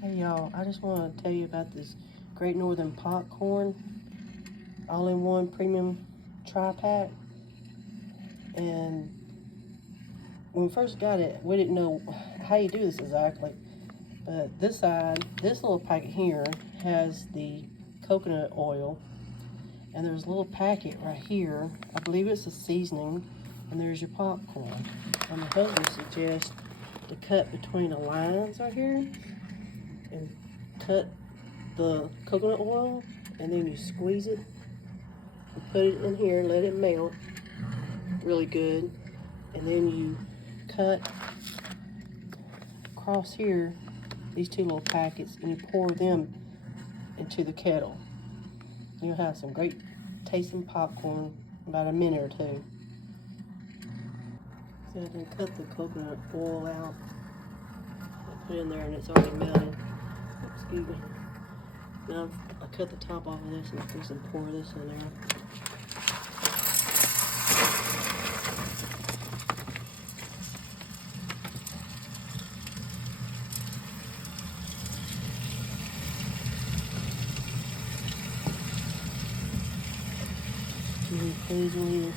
Hey y'all, I just want to tell you about this Great Northern popcorn, all-in-one premium tri-pac. And when we first got it, we didn't know how you do this exactly. But this side, this little packet here has the coconut oil, and there's a little packet right here. I believe it's a seasoning, and there's your popcorn. And my husband suggests to cut between the lines right here and cut the coconut oil, and then you squeeze it and put it in here, let it melt really good, and then you cut across here these two little packets and you pour them into the kettle. You'll have some great tasting popcorn in about a minute or two. So I can cut the coconut oil out, put it in there, and it's already melted. Excuse me. Now I cut the top off of this and I'm just gonna pour this in there. Occasionally